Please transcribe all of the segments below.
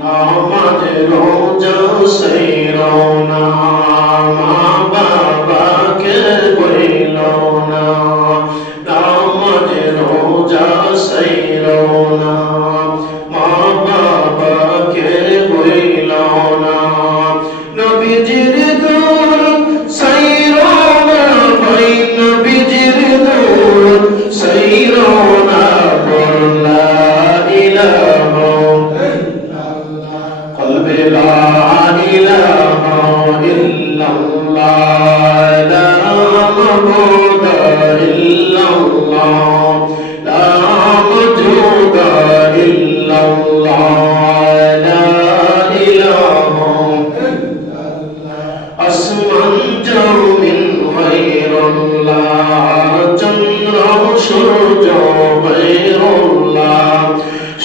নামাজ রোজা সৈরনা মা বাবাকে বইল না, নামাজ রোজা সৈরনা মা বাবাকে বইল না, নবীজির দূর সৈরনা ভাই নবীজির দূর সৈরনা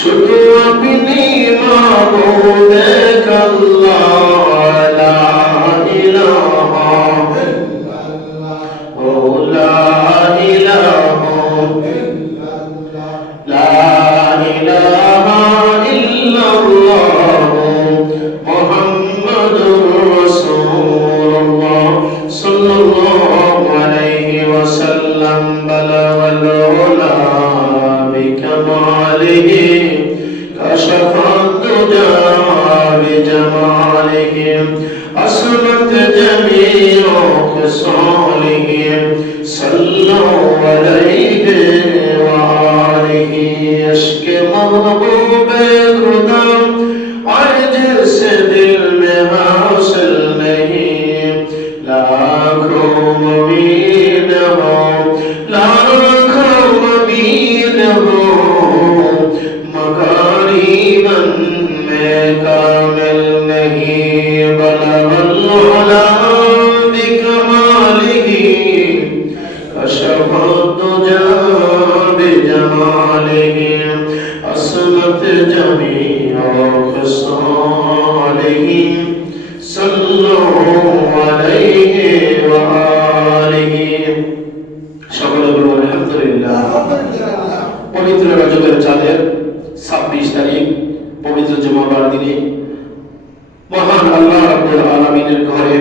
শুধু আপনি মাবুদ আল্লাহ লা ইলাহা ইল্লাল্লাহ ও লা ইলাহা ইল্লাল্লাহ লা ইলাহা ইল্লাল্লাহ মুহাম্মাদুর রাসূলুল্লাহ সাল্লাল্লাহু আলাইহি ওয়াসাল্লাম বালাগাল উলা বিকামালিহি كشف الدجى بجماله أسمت جميع خصاله صلوا عليه وآله عشق محبوب خدا عرج سے دل میں حاصل نہیں لاکھوں مبین ہو لاکھوں مبین ہو كامل نہیں بلغ العلا بکمالہ کشف الدجى بجمالہ عصمت جمیع خصالہ صلوا علیہ وآلہ সকলে বলুন আলহামদুলিল্লাহ। পবিত্র রজবের চাঁদের 26 তারিখ পবিত্র জুমাবার দিনে মহান আল্লাহ রাব্বুল আলামিনের ঘরে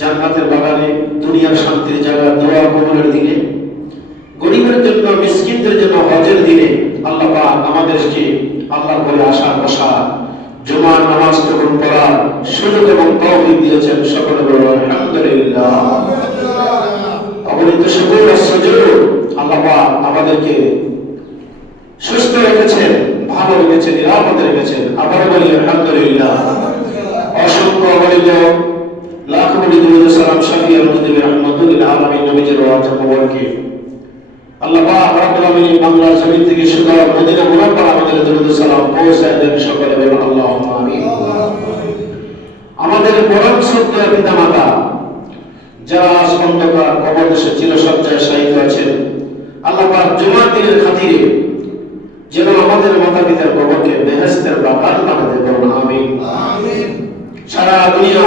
জান্নাতের বাগানে দুনিয়ার শান্তির জায়গা দোয়া কবুলের দিনে গরীবের জন্য মিসকিনদের জন্য হজের দিনে আল্লাহ পাক আমাদেরকে আল্লাহর ঘরে আসা বসা জুমার নামাজ গ্রহণ করার সুযোগ এবং তৌফিক দিয়েছেন। সকলে বলুন আলহামদুলিল্লাহ। অগণিত শুকর ও সুজুদ আল্লাহ পাক আমাদেরকে সুস্থ রেখেছেন, ভালো রেখেছেন, নিরাপদে রেখেছেন। আবার বলি আলহামদুলিল্লাহ। অসংখ্য অগণিত লাখ কোটি দুরূদ সালাম শাফিউল মুজদিব রাহমাতুল লিল আলামিন নবীজির রওজা মুবারকে আল্লাহ পাক রব্বুল আলামিন বাংলার জমিন থেকে সুদূর মদিনা মুনাওয়ারা আমাদের দুরূদ সালাম পৌঁছায় দেন। সকলে বলুন আল্লাহুম্মা আমিন। আমাদের পরম শ্রদ্ধেয় পিতামাতা যারা অন্ধকার কবর দেশে চিরসজ্জায় শায়িত আছেন, আল্লাহ পাক জুমার দিনের খাতিরে যেন আমাদের মাতা পিতার কবরকে বেহেশতের বাগান বানাতে পারেন। আমিন আমিন। সারা দুনিয়া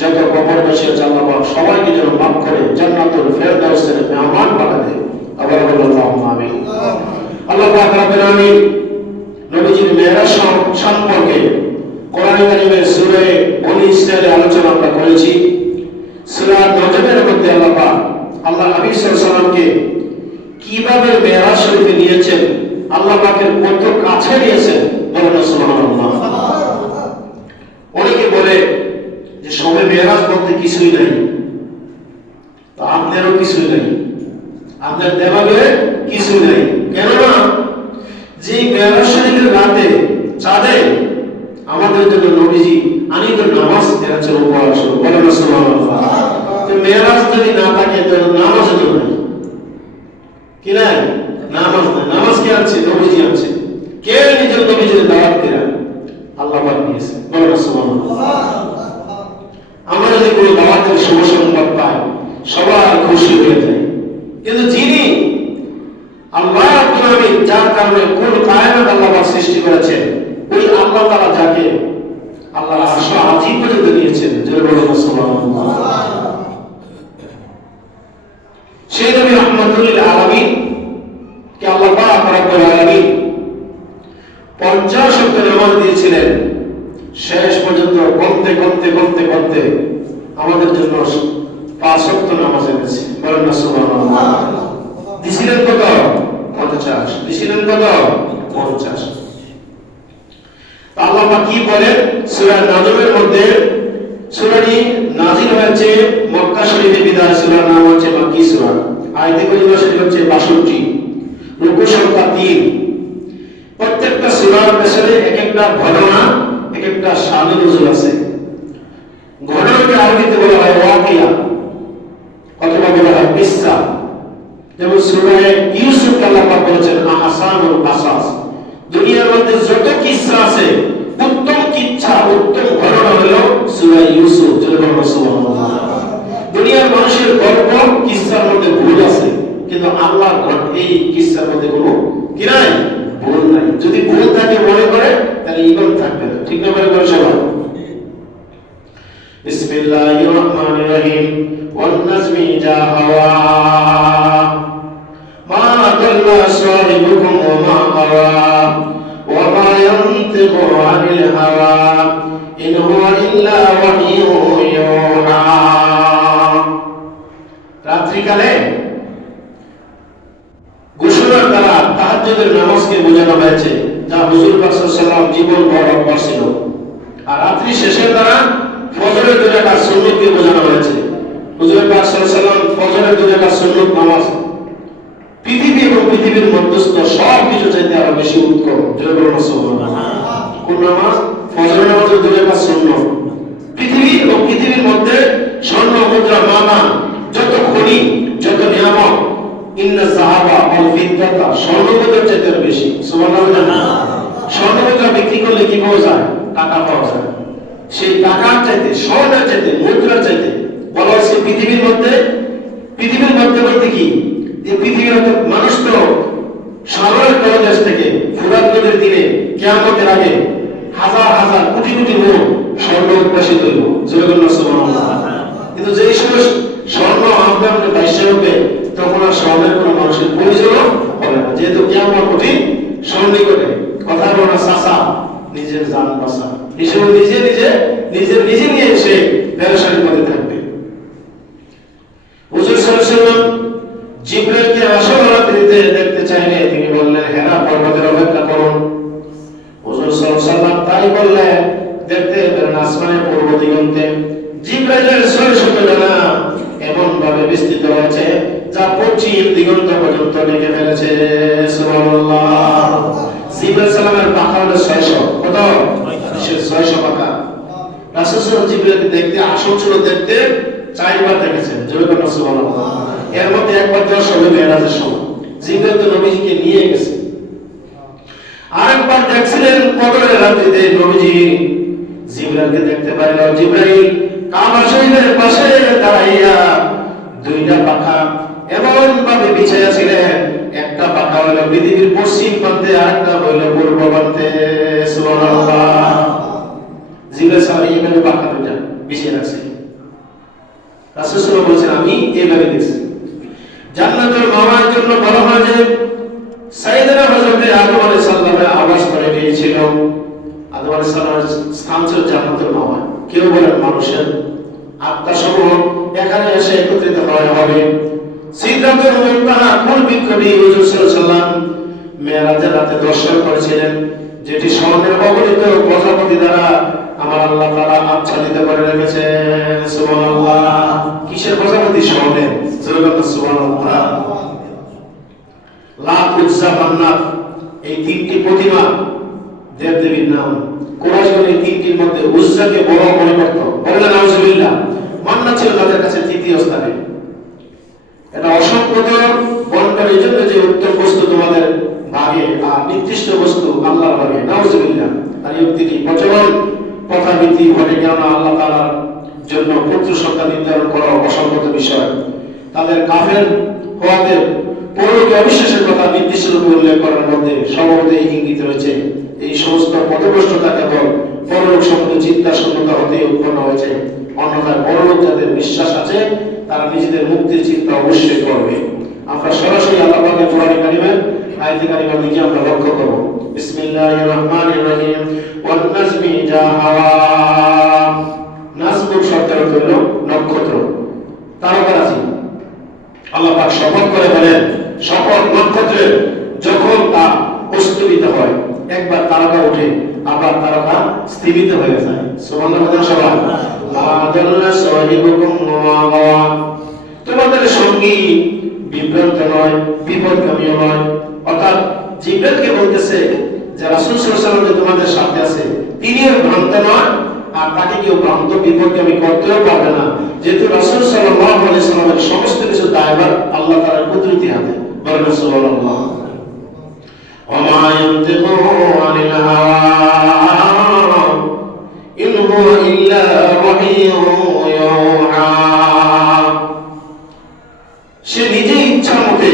যত কবর বসে আল্লাহ পাক সবাইকে যেন মাফ করে জান্নাতুল ফেরদাউসের মেহমান বানাতে। আবার বলুন আমিন। আল্লাহ পাক রব্বুল আলামিন নবীজির মেরাজ সম্পর্কে কোরআন কারীমের সূরা বনী ইসরাঈলে আলোচনা আমরা করেছি। সূরা নজমের মধ্যে আল্লাহ পাক আল্লাহ নবী সাল্লাল্লাহু আলাইহি ওয়াসাল্লামকে কিভাবে মেরাজ শরীফে নিয়েছেন, আল্লাহ পাকের কত কাছে নিয়েছেন, বলেন সুবহানাল্লাহ। অনেকে বলে যে সবে মেরাজ বলতে কিছুই নাই, তো আপনারও কিছুই নাই, আপনার দেমাগে কিছুই নাই। কেননা যে মেরাজ শরীফের রাতে চাঁদে আমাদের জন্য নবীজি আনিত নামাজ এনেছেন উপহার স্বরূপ, বলেন সুবহানাল্লাহ। তো মেরাজ যদি না থাকে তো নামাজ তো নাই, কি নাই? নামাজ নাই। নামাজ কে আছে? নবীজি আছে। কে নিজের নবীজির দাওয়াত দিলেন? আল্লাহ পাক দিয়েছেন, বলেন সুবহানাল্লাহ। আমরা যদি কোনো দাওয়াতের শুভ সংবাদ পাই সবাই খুশি হয়ে যায়, কিন্তু যিনি আল্লাহ রাব্বুল আলামিন যার কারণে কোন কায়নাত আল্লাহ পাক সৃষ্টি করেছেন, ওই আল্লাহ তাআলা যাকে আল্লাহ আরশ আজিম পর্যন্ত নিয়েছেন, জোরে বলুন সুবহানাল্লাহ। সেই নবী রাহমাতুল লিল আলামিন কে আল্লাহ পাক রাব্বুল আলামিন 50 ওয়াক্ত নামাজ দিয়েছিলেন, শেষ পর্যন্ত কমতে কমতে কমতে কমতে আমাদের জন্য 5 ওয়াক্ত নামাজ এনেছে। বলেন না সুবহানাল্লাহ। দিছিলেন কত? 50। দিছিলেন কত? 50। আল্লাহ পাক কি বলেন সূরা নাজমের মধ্যে? সূরাটি নাযিল হয়েছে মক্কা শরীফে, বিদায় সূরার নাম হচ্ছে মাক্কি সূরা। আয়াতে কারিমা শরীফ হচ্ছে 62, রুকু সংখ্যা 3। প্রত্যেকটা সূরার পেছনে এক একটা ঘটনা, এক একটা শানে নজুল আছে। ঘটনাকে আরবিতে বলা হয় ওয়াকিয়া, অথবা বলা হয় কিসসা। যেমন সূরা ইউসুফ আল্লাহ পাক বলেছেন আহসানুল কাসাস, দুনিয়ার মধ্যে যত কিসসা আছে উত্তম কিচ্ছা, উত্তম ঘটনা হলো সূরা ইউসুফ। সুবহানাল্লাহ। দুনিয়ার মানুষের গল্প কিসসার মধ্যে ভুল আছে, কিন্তু আল্লাহর এই কিসসার মধ্যে কোনো কি নাই? ভুল নাই। যদি ভুল থাকে মনে করে তাহলে ঈমান থাকবে না। ঠিক না? বলে করে সবাই বিসমিল্লাহির রহমানির রহিম। ওয়ান নাজমি ইযা হাওয়া মা দাল্লা সাহিবুকুম ওয়া মা হাওয়া ওয়া মা ইয়ানতিকু আনিল হাওয়া ইন হুয়া ইল্লা ওয়াহয়ুন ইউহা। রাত্রিকালে ঘোষণার দ্বারা তাহাজ্জুদের নামাজকে বোঝানো হয়েছে, যা হুজুর পাক সাল্লাল্লাহু আলাইহি ওয়াসাল্লাম জীবন ভর অভ্যাস ছিল। আর রাত্রি শেষের দ্বারা ফজরের 2 রাকাত সুন্নতকে বোঝানো হয়েছে। হুজুর পাক সাল্লাল্লাহু আলাইহি ওয়াসাল্লাম ফজরের 2 রাকাত সুন্নত নামাজ পৃথিবী এবং পৃথিবীর মধ্যস্থ সব কিছু চাইতে আরো বেশি উত্তম। জয় বলুন সুবহানাল্লাহ। কোন নামাজ? ফজরের নামাজের 2 রাকাত সুন্নত। পৃথিবী এবং পৃথিবীর মধ্যে স্বর্ণ মুদ্রা মানা যত খনি যত নিয়ামত, ইন্না যাহাবা ওয়াল ফিদ্দাতা, স্বর্ণ মুদ্রার চাইতে বেশি। সুবহানাল্লাহ। স্বর্ণ মুদ্রা বিক্রি করলে কি পাওয়া যায়? টাকা পাওয়া যায়। সেই টাকার চাইতে, স্বর্ণের চাইতে, মুদ্রার চাইতে বলা হচ্ছে পৃথিবীর মধ্যে বলতে কি, যে পৃথিবীর মানুষ তো সাগরের তলদেশ থেকে ফুরাত নদীর তীরে কিয়ামতের আগে হাজার হাজার কোটি কোটি লোক স্বর্ণ উৎপাদিত হইব। সুবহানাল্লাহ। কিন্তু যেই সময় স্বর্ণ আমদানি বাইশে হবে তখন আর স্বর্ণের কোনো মানুষের প্রয়োজন হবে না, যেহেতু কিয়ামত কঠিন সন্নিকটে। কথা বলো না চাচা নিজের জান বাঁচা হিসেবে নিজে নিয়ে এসে ব্যবসায়ী পথে থাকবে। হুজুর সাল্লাল্লাহু আলাইহি ওয়াসাল্লাম জিবরাইলকে আসল রাত্রিতে দেখতে চাইলে তিনি বললেন হেরা পর্বতের অপেক্ষা করুন। হুজুর সাল্লাল্লাহু আলাইহি ওয়াসাল্লাম তাই বললেন। দেখতে পেলেন আসমানের পূর্ব দিগন্তে জিবরাইলের 600 ডানা এমন ভাবে বিস্তৃত হয়েছে যা পশ্চিম দিগন্ত পর্যন্ত ঢেকে ফেলেছে। সুবহানাল্লাহ। জিবরাইল সালামের পাখা হলো 600। কত? 600 পাখা। রাসূল সাল্লাল্লাহু জিবরাইলকে দেখতে আসল ছিল, দেখতে 4 বার দেখেছেন। জোরে বলুন সুবহানাল্লাহ। এর মধ্যে একবার দেওয়া সবে মেরাজের সময় জিবরাইল তো নবীজিকে নিয়ে গেছে। আরেকবার দেখছিলেন কদরের রাত্রিতে নবীজি জিবরাইলকে দেখতে পাইল। জিবরাইল কাবা শরীফের পাশে দাঁড়াইয়া 2টা পাখা এমন ভাবে বিছাইয়া ছিলেন, একটা পাখা হলো পৃথিবীর পশ্চিম প্রান্তে, আরেকটা হলো পূর্ব প্রান্তে। সুবহানাল্লাহ। জিবরাইল সাহেব এইভাবে পাখা 2টা বিছিয়ে রাখছে। রাসূল সাল্লাল্লাহু আলাইহি ওয়াসাল্লাম বলেছেন আমি এইভাবে দেখছি। জান্নাতুল মাওয়ার জন্য বলা হয় যে সাইয়েদনা হযরত আদম আলাইহিস সালামের আবাস করে দিয়েছিল। আদম আলাইহিস সালামের স্থান ছিল জান্নাতুল মাওয়া। কেউ বলেন মানুষের আত্মা সমূহ এখানে এসে একত্রিত হবে। সিদরাতুল মুনতাহা কুল বিক্রমী হুজুর সাল্লাল্লাহু আলাইহি ওয়াসাল্লাম মেরাজের রাতে দর্শন করেছিলেন, যেটি স্বর্ণের অগণিত প্রজাপতি দ্বারা আমার আল্লাহ তাআলা আচ্ছাদিত করে রেখেছেন। সুবহানাল্লাহ। কিসের প্রজাপতি? স্বর্ণের। সুবহানাল্লাহ। লাত, উজ্জা, মান্নাত এই 3টি প্রতিমা দেবদেবীর নাম। কুরাইশগণ এই 3টির মধ্যে উজ্জাকে বড় মনে করত। বললেন নাউজুবিল্লাহ। মান্নাত ছিল তাদের কাছে 3য় স্থানে। এটা অসংখ্যত বন্টন, এই জন্য যে উত্তম বস্তু তোমাদের ভাগে আর নির্দিষ্ট বস্তু আল্লাহর ভাগে। নাউজুবিল্লাহ। আর এই 3টি প্রচলন কথাবিধি ঘটে কেন আল্লাহ তাআলার জন্য পুত্র সন্তান নির্ধারণ করা অসংগত বিষয়। তাদের কাফের হওয়াতে পরলোকে অবিশ্বাসের কথা নির্দিষ্ট রূপে উল্লেখ করার মধ্যে সর্বদাই ইঙ্গিত রয়েছে। এই সমস্ত পথভ্রষ্টতা কেবল পরলোক সম্বন্ধে চিন্তা শূন্যতা হতেই উৎপন্ন হয়েছে। অন্যথায় পরলোক যাদের বিশ্বাস আছে তারা নিজেদের মুক্তির চিন্তা অবশ্যই করবে। আমরা সরাসরি আল্লাহ পাকের কোরআন কারিমের আয়াতে কারিমার দিকে আমরা লক্ষ্য করব। বিসমিল্লাহির রহমানির রহিম। ওয়ান নাজমি ইযা হাওয়া। নাজম শব্দের অর্থ হলো নক্ষত্র, তারকারাজি। আল্লাহ পাক শপথ করে বলেন, শপথ নক্ষত্রের যখন তা অস্তমিত হয়, একবার তারকা ওঠে আবার তারকা স্থিমিত হয়ে যায়। সুবহানাল্লাহ। সবাই আদাল্লা সাহিবুকুম ওয়া গাওয়া। তোমাদের সঙ্গী বিভ্রান্ত নয়, বিপদগামীও নয়। অর্থাৎ জিবরাইলকে বলতেছে যে রাসূল সাল্লাল্লাহু আলাইহি ওয়াসাল্লাম তোমাদের সাথে আছে, তিনিও ভ্রান্ত নয়, আর তাকে কেউ ভ্রান্ত বিপদগামী করতেও পারবে না, যেহেতু রাসূল সাল্লাল্লাহু আলাইহি ওয়াসাল্লামের সমস্ত কিছু দায়ভার আল্লাহ তাআলার কুদরতি হাতে। বলেন সুবহানাল্লাহ। ওয়া মা ইয়ানতিকু আনিল হাওয়া ইন হুয়া ইল্লা ওয়াহিয়ুন ইউহা। সে নিজে ইচ্ছা মতে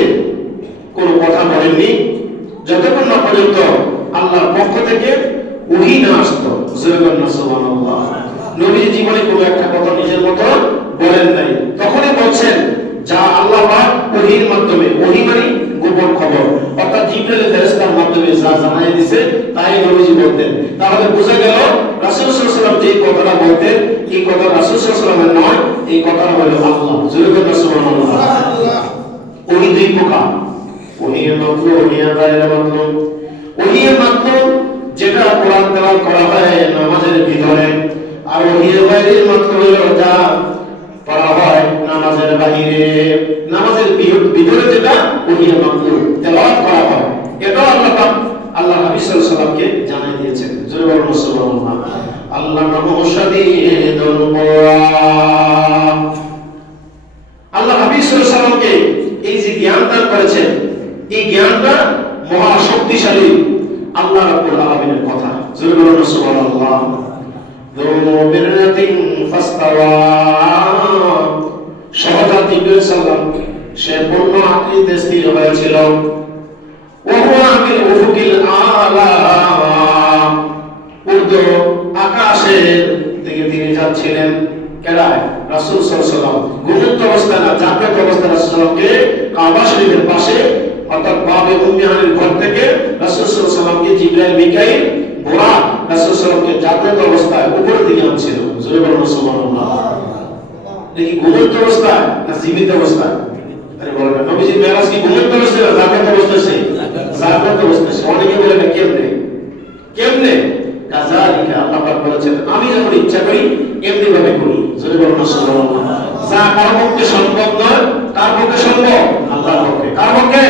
কোনো কথা বলেননি যতক্ষণ না পর্যন্ত আল্লাহর পক্ষ থেকে ওহী না আসতো। সুবহানাল্লাহ। নবী জীবনে কোনো একটা কথা নিজের মতো বলেন নাই, তখনই বলছেন যা আল্লাহ পাক ওহীর মাধ্যমে, ওহী মানে গোপন খবর, অর্থাৎ জিবরাইল ফেরেশতার মাধ্যমে যা জানাই দিয়েছে তাই নবীজি বলতেন। তাহলে বোঝা গেল রাসূল সাল্লাল্লাহু আলাইহি ওয়াসাল্লাম যে কথাটা বলতেন এই কথা রাসূল সাল্লাল্লাহু আলাইহি ওয়াসাল্লামের নয়, এই কথাটা হলো আল্লাহ। সুবহানাল্লাহ। ওহী দুই প্রকার, ওহীর মাত্র, ওহীর গায়রে মাত্র। ওহীর মাত্র যেটা কোরআন তেলাওয়াত করা হয় নামাজের ভিতরে, আর ওহীর গায়রে মাত্র হলো যা পড়া হয় নামাজের বাইরে। নামাজের ভিতরে যেটা ওহীর মাত্র তেলাওয়াত করা হয়, এটা আল্লাহ পাক আল্লাহ নবী সাল্লাল্লাহু আলাইহি ওয়াসাল্লামকে জানাই দিয়েছেন। জোরে বলুন সুবহানাল্লাহ। আল্লাহ নামু শাদীদুল কুওয়া। আল্লাহ নবী সাল্লাল্লাহু আলাইহি ওয়াসাল্লামকে এই যে জ্ঞান দান করেছেন, এই জ্ঞানটা মহা শক্তিশালী আল্লাহ রাব্বুল আলামিনের কথা। জোরে বলুন সুবহানাল্লাহ। যুনু বিররাতিন ফাস্তাওয়া। সহজাত জিবরাইল সাল্লাম সে পূর্ণ আকৃতিতে স্থির হয়েছিল। ওয়া হুয়া বিল উফুকিল আলা। উর্দু আকাশের দিকে তিনি যাচ্ছিলেন। কেডায়? রাসূল সাল্লাল্লাহু আলাইহি ওয়াসাল্লাম ঘুমন্ত অবস্থায় না, জাগ্রত অবস্থায় রাসূল সাল্লামকে কাবা শরীফের পাশে অর্থাৎ বাবে উম্মে হানির ঘর থেকে রাসূল সাল্লাল্লাহু আলাইহি ওয়াসাল্লামকে জিবরাইল মিকাইল বুরাক রাসূল সাল্লামকে জাগ্রত অবস্থায় উপরের দিকে আনছিল। জোরে বলুন সুবহানাল্লাহ। দেখি ঘুমন্ত অবস্থায় না জীবিত অবস্থায়? আরে বলেন না, নবীজি মেরাজ কি ঘুমন্ত অবস্থায় না জাগ্রত অবস্থায়? জাগ্রত অবস্থায়। অনেকে বলে না কেমনে কেমনে? কাযালিকা আল্লাহ পাক বলেছেন আমি যখন ইচ্ছা করি এমনি ভাবে করি। জোরে বলুন সুবহানাল্লাহ। যা কার পক্ষে সম্ভব নয় কার পক্ষে সম্ভব? আল্লাহর পক্ষে। কার পক্ষে?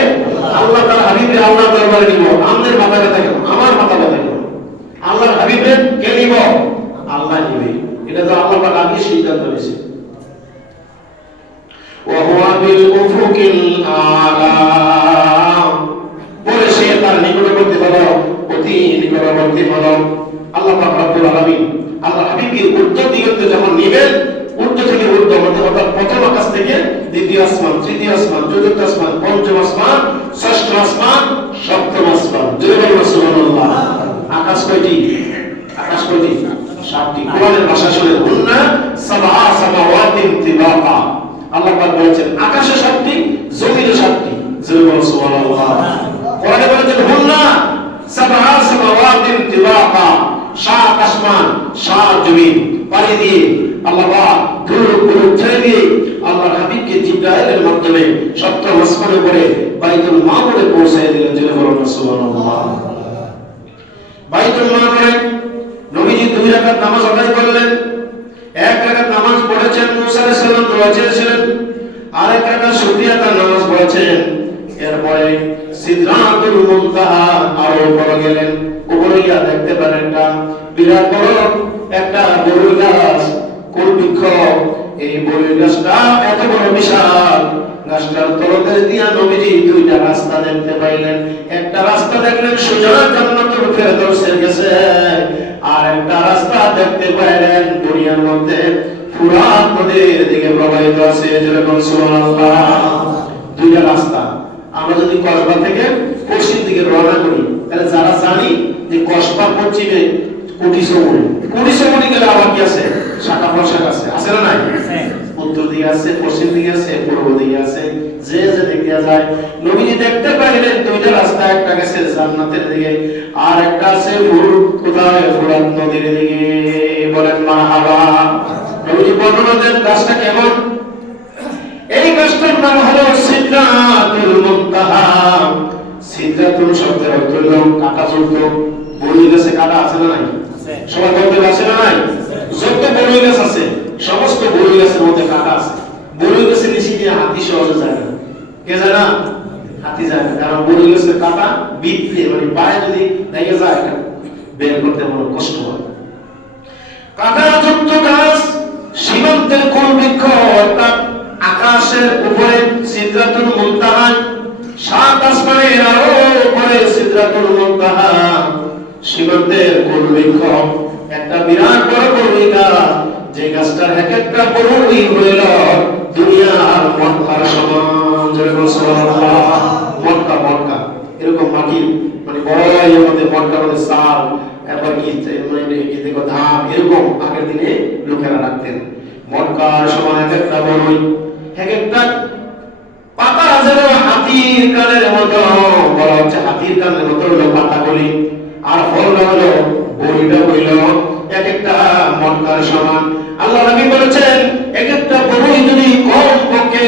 আল্লাহ তাআলা হাবিবে আল্লাহ দরবারে নিব। আমাদের মাথা ব্যথা কেন? আমার মাথা ব্যথা কেন? আল্লাহর হাবিবে কে নিব? আল্লাহ নিবে। এটা তো আল্লাহ পাক আগে সিদ্ধান্ত নিয়েছে। ওয়া হুয়া বিল উফুকিল আলা। পরে সে তার নিকটবর্তী হলো, অতি নিকটবর্তী হলো। আল্লাহ পাক রব্বুল আলামিন আল্লাহ হাবিবকে উত্তর দিগন্তে যখন নিবেন, উত্তর থেকে উত্তর অর্থাৎ প্রথম আকাশ থেকে দ্বিতীয় আসমান, তৃতীয় আসমান, চতুর্থ আসমান, পঞ্চম আসমান, ষষ্ঠ আসমান, সপ্তম আসমান। জোরে বলুন সুবহানাল্লাহ। আকাশ কয়টি? আকাশ কয়টি? 7টি। কোরআনের ভাষা শুনে হুন্না সাবআ সামাওয়াতিন তিবাকা। আল্লাহ পাক বলেছেন আকাশে 7টি, জমিনে 7টি। জোরে বলুন সুবহানাল্লাহ। কোরআনে বলেছেন হুন্না সাবআ সামাওয়াতিন তিবাকা। 7 আসমান 7 জমিন পাড়ি দিয়ে আল্লাহ পাক ধুলো ছেড়ে দিয়ে আল্লাহর হাবিবকে জিবরাইলের মাধ্যমে সপ্তম আসমানে করে বাইতুল মামুরে পৌঁছায় দিলেন। জোরে বলুন সুবহানাল্লাহ। বাইতুল মামুরে নবীজি 2 রাকাত নামাজ আদায় করলেন। 1 রাকাত নামাজ পড়েছেন, মুসা আলাইহিস সালাম দোয়া চেয়েছিলেন, আর 1 রাকাত শুকরিয়া তার নামাজ পড়েছেন। এরপরে সিদরাতুল মুনতাহা আর উপরে গেলেন। উপরে গিয়ে দেখতে পেলেন একটা বিরাট বড় একটা বড়ই গাছ, কোন বৃক্ষ। এই বড়ই গাছটা এত বড় বিশাল, গাছটার তলদেশ দিয়া নবীজি 2টা রাস্তা দেখতে পাইলেন। একটা রাস্তা দেখলেন সোজা জান্নাতুল ফেরদাউসে গেছে, আর একটা রাস্তা দেখতে পাইলেন দুনিয়ার মধ্যে ফুরাত নদীর দিকে প্রবাহিত আছে। যেরকম সুবহানাল্লাহ। 2টা রাস্তা। আমরা যদি কসবা থেকে পশ্চিম দিকে রওনা করি, তাহলে যারা জানি যে কসবা পশ্চিমে কুটিসমুড়ি, কুটিসমুড়ি গেলে আবার কি আছে? শাখা প্রশাখা আছে, আছে না নাই? উত্তর দিকে দিকে আছে, পশ্চিম দিকে আছে, পূর্ব দিকে আছে, যে যে দিকে যায় নবীজি দেখতে পাইলেন দুইটা রাস্তা, একটা গেছে জান্নাতের দিকে আর একটা আছে কোথায় ফুরাত নদীর দিকে। বলেন মারহাবা। নবীজি বর্ণনা দেন গাছটা কেমন। এই গাছটার নাম হলো সিদরাতুল মুনতাহা। সিদরাতুল শব্দের অর্থ হলো কাঁটাযুক্ত। বড়ই গাছে কাঁটা আছে না নাই? সবাই বলতে পারছে না নাই? যত বড়ই গাছ আছে সমস্ত বড়ই গাছের মধ্যে কাঁটা আছে। বড়ই গাছের নিচে দিয়ে হাতি সহজে যায় না। কে যায় না? হাতি যায় না, কারণ বড়ই গাছের কাঁটা বিপলে মানে পায়ে যদি লেগে যায় বের করতে বড় কষ্ট হয়। কাঁটাযুক্ত গাছ সীমান্তের কোন বৃক্ষ অর্থাৎ আকাশের উপরে সিদরাতুল মুনতাহা, সাত আসমানের আরো উপরে সিদরাতুল মুনতাহা, সীমান্তের কোন বৃক্ষ একটা বিরাট বড় বড়ই গাছ, যে গাছটার এক একটা বড়ই হইল দুনিয়ার মক্কার সমান। যেরকম সুবহানাল্লাহ, মক্কা মক্কা এরকম মাটির মানে বড় আমাদের মক্কার মধ্যে সাল এবার কি মানে কি দেখো ধান এরকম আগের দিনে লোকেরা রাখতেন। মক্কার সমান এক একটা বড়ই, এক একটা পাতা যেন হাতির কানের মতো, বলা হচ্ছে হাতির কানের মতো হলো পাতাগুলি, আর ফলটা হলো বড়িটা হইল এক একটা মক্কার সমান। আল্লাহ নবী বলেছেন এক একটা বড়ই যদি কম পক্ষে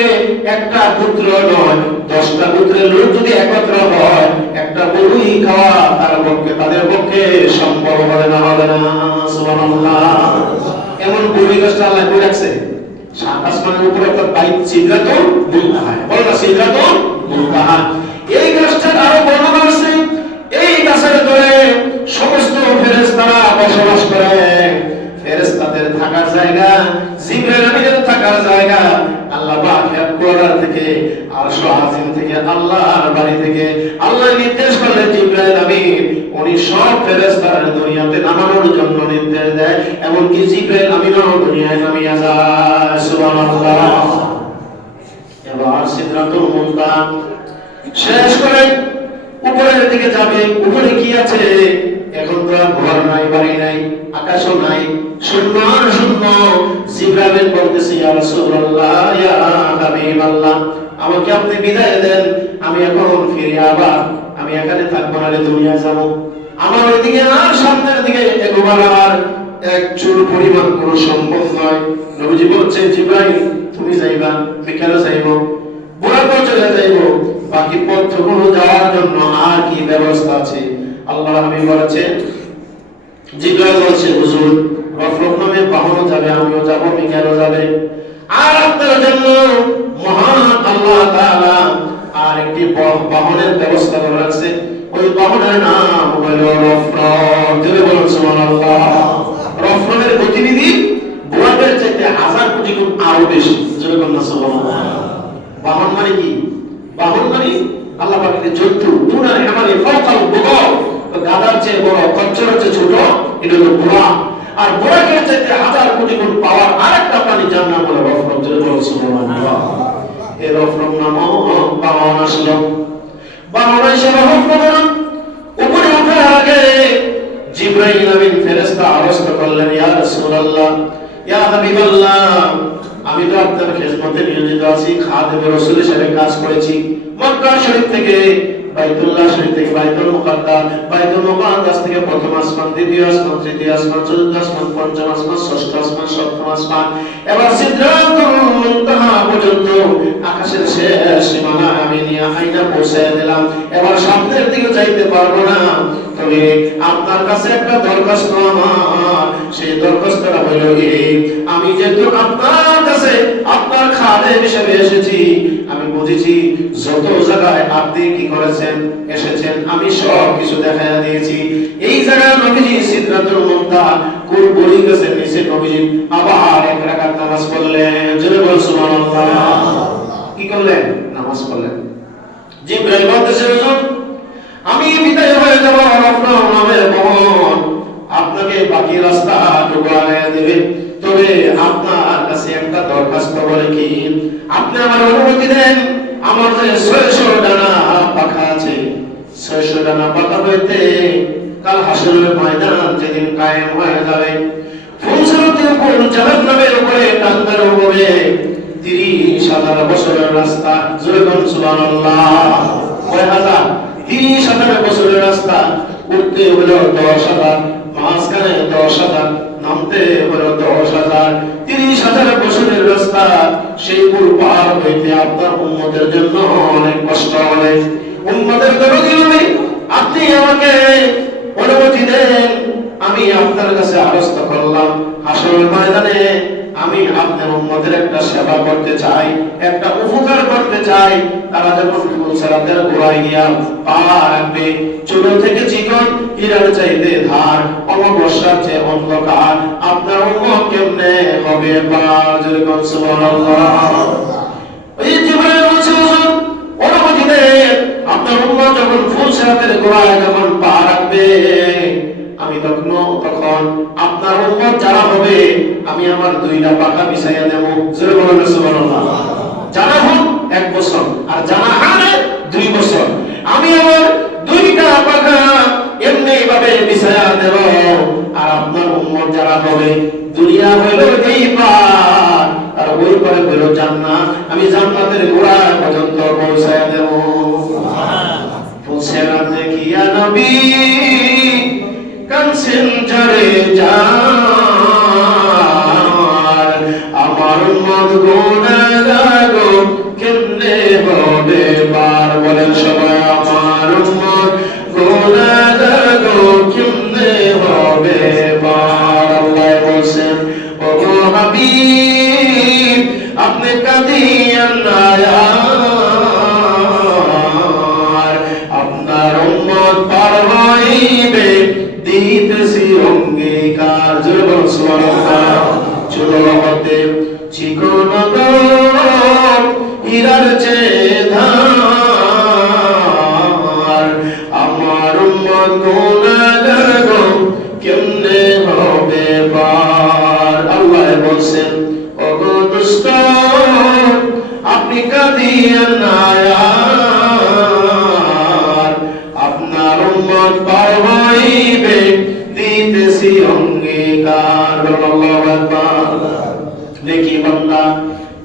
একটা পুত্র নয় 10টা পুত্রের লোক যদি একত্র হয় একটা বড়ই খাওয়া তাদের পক্ষে সম্ভব হবে না। হবে না? সুবহানাল্লাহ। এমন বড়ই গাছটা আল্লাহ করে রাখছে সাত আসমানের উপরে, একটা বাইত সিদরাতুল মুনতাহা। বলো না সিদরাতুল মুনতাহা। এই গাছটার আরো বর্ণনা আছে। এই গাছের তলে সমস্ত ফেরেশতারা বসবাস করে। ফেরেশতাদের থাকার জায়গা, জিবরাইল আমিনের থাকার জায়গা। আল্লাহ পাক হেডকোয়ার্টার থেকে আরশ আজিম থেকে আল্লাহর বাড়ি থেকে আল্লাহ নির্দেশ করলেন জিবরাইল আমিন উনি সব ফেরেশতাদের দুনিয়াতে নামানোর জন্য নির্দেশ দেয়, এমনকি জিবরাইল আমিনও দুনিয়ায় নামিয়ে যায়। সুবহানাল্লাহ। এবার সিদরাতুল মুনতাহা শেষ করে উপরের দিকে যাবে। উপরে কি আছে? এখন তো ঘর নাই, বাড়ি নাই, আকাশও নাই, শূন্য আর শূন্য। জিবরাইল বলতেছে ইয়া রাসূলুল্লাহ, ইয়া হাবিবাল্লাহ, আমাকে আপনি বিদায় দেন, আমি এখন ফিরে আবার আমি এখানে থাকবো না, দুনিয়া যাব। আমার ওইদিকে আর সামনের দিকে এগোবার আর এক চুল পরিমাণ কোনো সম্ভব নয়। নবীজি বলছেন জিবরাইল তুমি যাইবা, আমি কেন যাইব? বুড়াপো চলে যাইব, বাকি পথগুলো যাওয়ার জন্য আর কি ব্যবস্থা আছে? আল্লাহ নবী বলেছেন, জিবরাইল বলছে হুজুর রফরফ নামে বাহনও যাবে, আমিও যাব, মিকাইলও যাবে। আর আপনার জন্য মহান আল্লাহ তাআলা আর একটি বাহনের ব্যবস্থা করে রাখছে। ওই বাহনের নাম হলো রফরফ। জোরে বলুন সুবহানাল্লাহ। রফরফের গতিবিধি বুড়াপের চাইতে 1000 কোটি গুণ আরো বেশি। জোরে বলুন সুবহানাল্লাহ। বাহন মানে কি? বাহন মানে আল্লাহ পাকের জন্তু। দুনার আমাদের ফাওকাল বুগাও, তো গাধার চেয়ে বড়, খচ্চরের চেয়ে ছোট, এটা হলো বুড়া। আর বুড়াকে চাইতে 1000 কোটি গুণ পাওয়ার আরেকটা প্রাণী যার নাম হলো রফরফ। জোরে বলুন সুবহানাল্লাহ। এই রফরফ নামক বাহন আসলো। বাহন এসে রফরফ উপরে ওঠার আগে জিবরাইল আমিন ফেরেশতা আওয়াজ করলেন, ইয়া রাসূলুল্লাহ, ইয়া হাবিবাল্লাহ, আমি তো আপনার খেদমতে নিয়োজিত আছি, খাদেমে রাসূল হিসেবে কাজ করেছি। মক্কা শরীফ থেকে বাইতুল্লাহ শরীফ থেকে বাইতুল মুকাদ্দাস, বাইতুল মুকাদ্দাস থেকে প্রথম আসমান, দ্বিতীয় আসমান, তৃতীয় আসমান, চতুর্থ আসমান, পঞ্চম আসমান, ষষ্ঠ আসমান, সপ্তম আসমান, এবার সিদরাতুল মুনতাহা পর্যন্ত আকাশের শেষ সীমানা আমি নিয়ে আইনা পৌঁছায় দিলাম। এবার সামনের দিকে যাইতে পারবো না, তবে আপনার কাছে একটা দরখাস্ত আমার। সেই দরখাস্তটা হলো এই, আমি যেহেতু আপনার কাছে আপনার খাদেম হিসেবে এসেছি, আমি বুঝেছি যত জায়গায় আপনি কি করেছেন এসেছেন আমি সব কিছু দেখায়া দিয়েছি। এই জায়গায় নবীজি সিদরাতুল মুনতাহা কোন বড়ি গাছের নিচে নবীজি আবার 1 রাকাত নামাজ পড়লেন। জোরে বল সুবহানাল্লাহ। কি করলেন? নামাজ পড়লেন। জিবরাইল বলতেছে হুজুর আমি বিদায় হয়ে যাব, রফরফ নামের বাহন আপনাকে বাকি রাস্তা ঢুকায়া দেবে, তবে আপনার কাছে একটা দরখাস্ত। বলে কি? আপনি আমার অনুমতি দেন, আমার যে 600 ডানা পাখা আছে, 600 ডানা পাখা হইতে কাল হাসরের ময়দান যেদিন কায়েম হয়ে যাবে, ফুলসরাতের উপর জাহান্নামের উপরে টাঙ্গার হবে, 30,000 বছরের রাস্তা। জোরে বলুন সুবহানাল্লাহ। কয় হাজার? 30,000 বছরের রাস্তা। উঠতে হলো 10,000, মাঝখানে 10,000, নামতে হলো 10,000। 30,000 বছরের রাস্তা। সেই পুল পার হইতে আপনার উম্মতের জন্য অনেক কষ্ট হবে। উম্মতের দরদি হবে, আপনি আমাকে অনুমতি দেন, আমি আপনার কাছে আরজ করলাম, হাসরের ময়দানে আমি আপনার উম্মতের একটা সেবা করতে চাই, একটা উপকার করতে চাই। তারা যখন ফুলসরাতের গোড়ায় গিয়া পা রাখবে, চুলো থেকে চিকন, হীরার চাইতে ধার, অমাবস্যার চেয়ে অন্ধকার, আপনার উম্মত কেমনে হবে পার? জোরে বলুন সুবহানাল্লাহ। ওই জিবরাইল বলছে, হুজুর অনুমতি দেন, আপনার উম্মত যখন ফুলসরাতের গোড়ায় যখন পা রাখবে, আমি তখন আপনার উম্মত যারা হবে, আমি আমার 2টা পাখা বিছাইয়া দেব। জোরে বলুন সুবহানাল্লাহ। যারা হোক 1 বছর, আর যারা হারে 2 বছর, আমি আমার 2টা পাখা এমনি ভাবে বিছাইয়া দেব। আর আপনার উম্মত যারা হবে, দুনিয়া হইল এই পার, আর ওই পারে হইল জান্নাত, আমি জান্নাতের গোড়া পর্যন্ত পৌঁছাইয়া দেব। ফুলসরাত দেখিয়া নবী কানছেন ঝরে যার, আমার উম্মত গুনাহগার গো কেমনে হবে পার? বলেন সবাই, আমার উম্মত গুনাহগার গো কেমনে হবে পার? আল্লাহ বলেন, ও গো হাবিব আপনি কাঁদিয়েন না, আপনার উম্মত পার হইবে দিতেছি অঙ্গীকার। জোরে বলুন সুবহানাল্লাহ। চুলো হতে চিকন হীরার চেয়ে ধার, আমার উম্মত গুনাহগার গো কেমনে হবে পার? আল্লাহ বলছেন, ও গো দুষ্ট আপনি কাঁদিয়েন না, আপনার উম্মত পার হইবে দিতেছি অঙ্গীকার। আল্লাহু আকবার। দেখি বান্দা